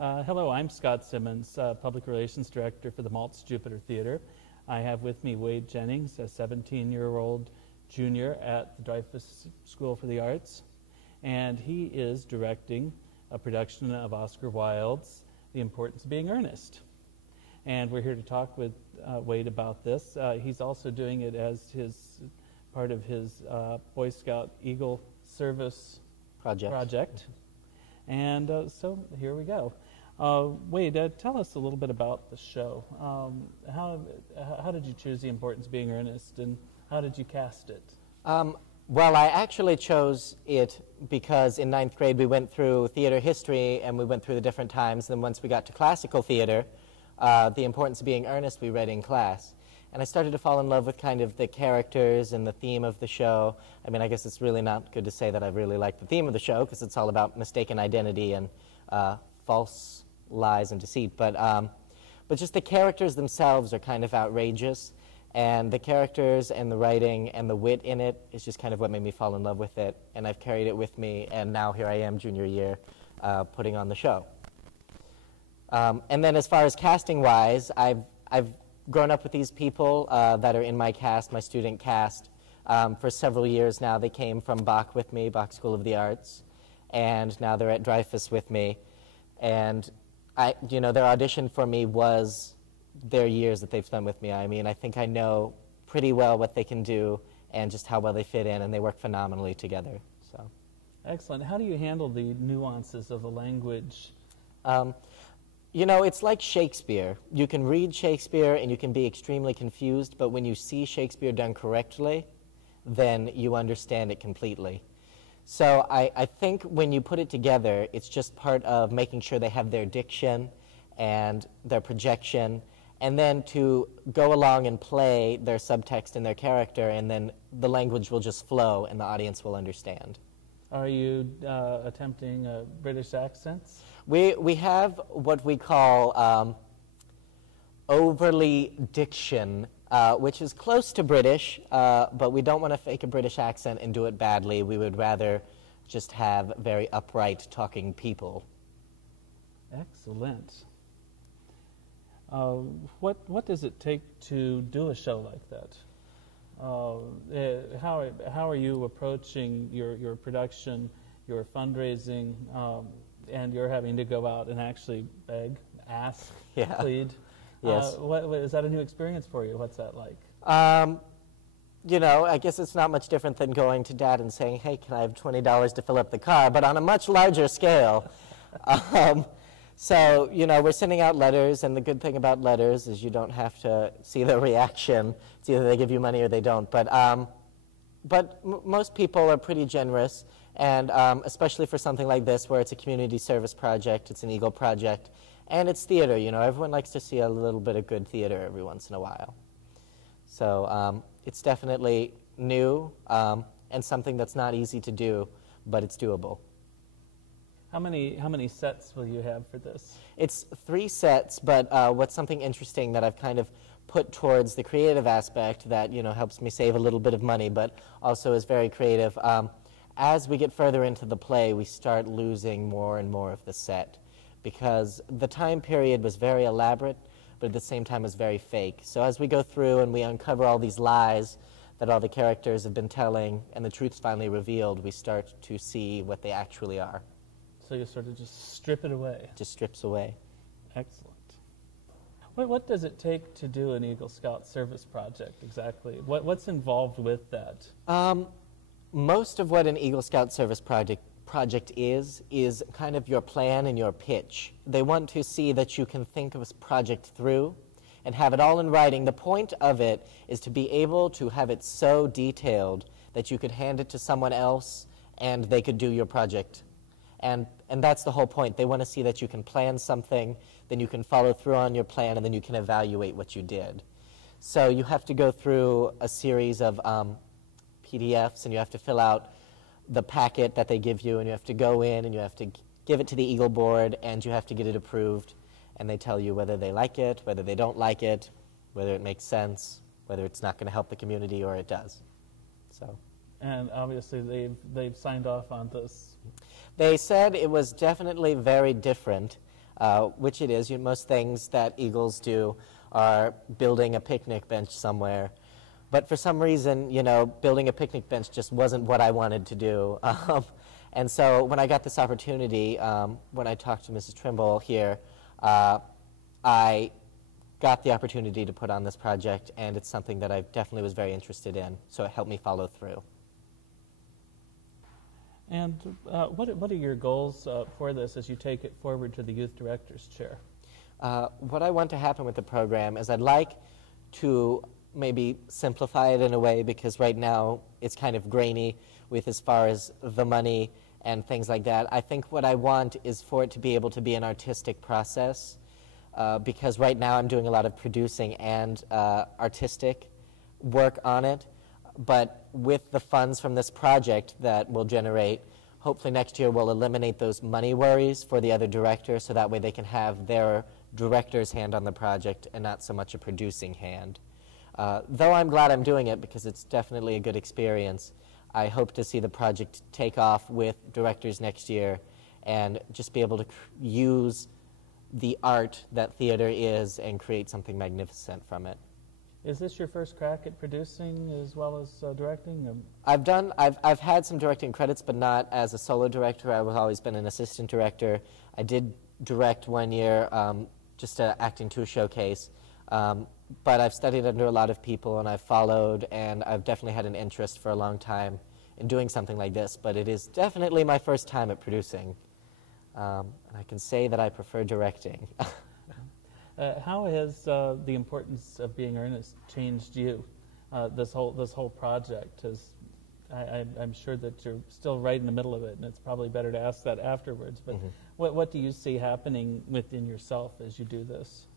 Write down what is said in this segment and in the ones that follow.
Hello, I'm Scott Simmons, Public Relations Director for the Maltz Jupiter Theatre. I have with me Wade Jennings, a 17-year-old junior at the Dreyfoos School for the Arts, and he is directing a production of Oscar Wilde's The Importance of Being Earnest. And we're here to talk with Wade about this. He's also doing it as part of his Boy Scout Eagle Service project. And so here we go. Wade, tell us a little bit about the show. How did you choose The Importance of Being Earnest, and how did you cast it? Well, I actually chose it because in 9th grade we went through theater history and we went through the different times. Then once we got to classical theater, The Importance of Being Earnest we read in class. And I started to fall in love with kind of the characters and the theme of the show. I mean, I guess it's really not good to say that I really like the theme of the show because it's all about mistaken identity and false lies and deceit. But just the characters themselves are kind of outrageous. And the characters and the writing and the wit in it is just kind of what made me fall in love with it. And I've carried it with me, and now here I am, junior year, putting on the show. And then as far as casting-wise, I've grown up with these people that are in my cast, my student cast, for several years now. They came from Bach with me, Bach School of the Arts, and now they're at Dreyfoos with me. And their audition for me was their years that they've spent with me. I mean, I think I know pretty well what they can do and just how well they fit in, and they work phenomenally together. So, excellent. How do you handle the nuances of the language? It's like Shakespeare. You can read Shakespeare and you can be extremely confused, but when you see Shakespeare done correctly, then you understand it completely. So I think when you put it together, it's just part of making sure they have their diction and their projection, and then to go along and play their subtext and their character, and then the language will just flow and the audience will understand. Are you attempting British accents? We have what we call overly diction, which is close to British, but we don't want to fake a British accent and do it badly. We would rather just have very upright talking people. Excellent. What does it take to do a show like that? How are you approaching your production, your fundraising, and you're having to go out and actually beg, ask, plead? Yes. Is that a new experience for you? What's that like? I guess it's not much different than going to Dad and saying, hey, can I have $20 to fill up the car? But on a much larger scale. So, we're sending out letters, and the good thing about letters is you don't have to see their reaction. It's either they give you money or they don't. But most people are pretty generous, and especially for something like this where it's a community service project, it's an Eagle project, and it's theater. Everyone likes to see a little bit of good theater every once in a while. So it's definitely new and something that's not easy to do, but it's doable. How many sets will you have for this? It's 3 sets, but what's something interesting that I've kind of put towards the creative aspect that helps me save a little bit of money, but also is very creative. As we get further into the play, we start losing more and more of the set because the time period was very elaborate, but at the same time was very fake. So as we go through and we uncover all these lies that all the characters have been telling, and the truth's finally revealed, we start to see what they actually are. So you sort of just strip it away. Just strips away. Excellent. What does it take to do an Eagle Scout service project exactly? What's involved with that? Most of what an Eagle Scout service project is kind of your plan and your pitch. They want to see that you can think of a project through and have it all in writing. The point of it is to be able to have it so detailed that you could hand it to someone else and they could do your project. And that's the whole point. They want to see that you can plan something, then you can follow through on your plan, and then you can evaluate what you did. So you have to go through a series of PDFs, and you have to fill out the packet that they give you, and you have to go in, and you have to give it to the Eagle board, and you have to get it approved. And they tell you whether they like it, whether they don't like it, whether it makes sense, whether it's not going to help the community or it does. So. And obviously they've signed off on this. They said it was definitely very different. which it is. Most things that Eagles do are building a picnic bench somewhere. But for some reason, building a picnic bench just wasn't what I wanted to do. And so when I got this opportunity, when I talked to Mrs. Trimble here, I got the opportunity to put on this project, and it's something that I definitely was very interested in, so it helped me follow through. And what are your goals for this as you take it forward to the Youth Director's Chair? What I want to happen with the program is I'd like to maybe simplify it in a way, because right now it's kind of grainy with as far as the money and things like that. I think what I want is for it to be able to be an artistic process, because right now I'm doing a lot of producing and artistic work on it. But with the funds from this project that we'll generate, hopefully next year we'll eliminate those money worries for the other directors, so that way they can have their director's hand on the project and not so much a producing hand. Though I'm glad I'm doing it because it's definitely a good experience, I hope to see the project take off with directors next year and just be able to use the art that theater is and create something magnificent from it. Is this your first crack at producing as well as directing? I've had some directing credits, but not as a solo director. I've always been an assistant director. I did direct one year, just an acting 2 showcase. But I've studied under a lot of people, and I've followed, and I've definitely had an interest for a long time in doing something like this. But it is definitely my first time at producing. And I can say that I prefer directing. How has the importance of being earnest changed you? This whole project has. I'm sure that you're still right in the middle of it, and it's probably better to ask that afterwards. But what do you see happening within yourself as you do this?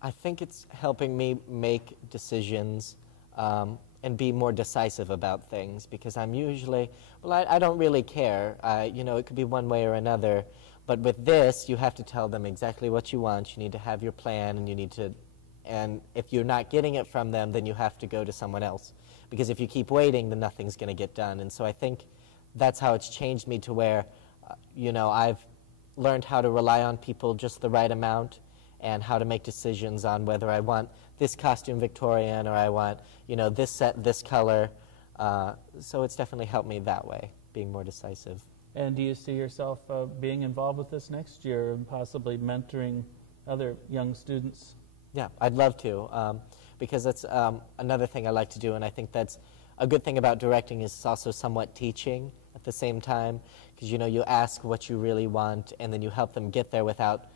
I think it's helping me make decisions and be more decisive about things, because I'm usually, I don't really care. It could be one way or another. But with this, you have to tell them exactly what you want. You need to have your plan, and if you're not getting it from them, then you have to go to someone else. Because if you keep waiting, then nothing's going to get done. And so I think that's how it's changed me to where, I've learned how to rely on people just the right amount, and how to make decisions on whether I want this costume Victorian or I want, this set, this color. So it's definitely helped me that way, being more decisive. And do you see yourself being involved with this next year and possibly mentoring other young students? Yeah, I'd love to, because that's another thing I like to do, and I think that's a good thing about directing is it's also somewhat teaching at the same time, because you ask what you really want, and then you help them get there without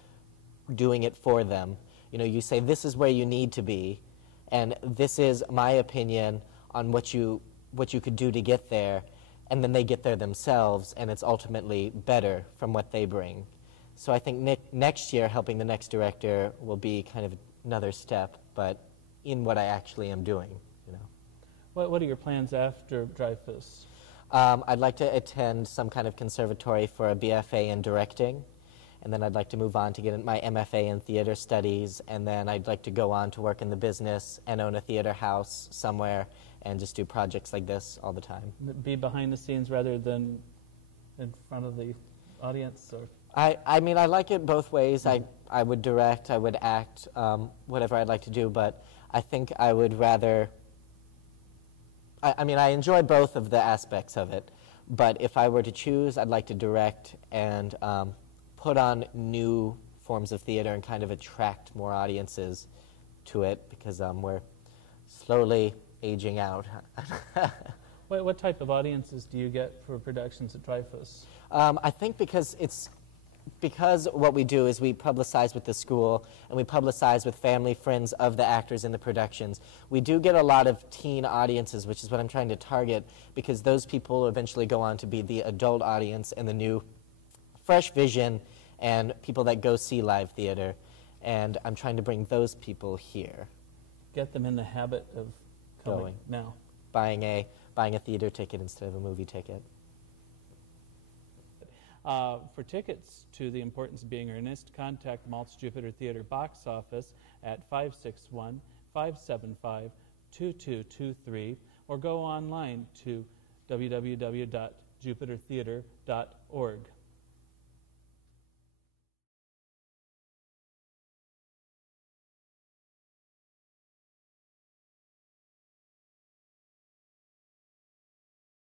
doing it for them. You say, this is where you need to be, and this is my opinion on what you could do to get there, and then they get there themselves, and it's ultimately better from what they bring. So I think next year, helping the next director will be kind of another step, but in what I actually am doing. What are your plans after Dreyfoos? I'd like to attend some kind of conservatory for a BFA in directing, and then I'd like to move on to get my MFA in theater studies, and then I'd like to go on to work in the business and own a theater house somewhere and just do projects like this all the time. Be behind the scenes rather than in front of the audience? Or? I mean, I like it both ways. I would direct, I would act, whatever I'd like to do, but I think I would rather, I mean, I enjoy both of the aspects of it, but if I were to choose, I'd like to direct and put on new forms of theater and kind of attract more audiences to it, because we're slowly aging out. What type of audiences do you get for productions at Dreyfoos? I think because what we do is we publicize with the school and we publicize with family, friends of the actors in the productions. We do get a lot of teen audiences, which is what I'm trying to target, because those people eventually go on to be the adult audience and the new fresh vision and people that go see live theater. And I'm trying to bring those people here. Get them in the habit of going now. Buying a theater ticket instead of a movie ticket. For tickets to The Importance of Being Earnest, contact the Maltz Jupiter Theatre box office at 561-575-2223 or go online to www.jupitertheatre.org.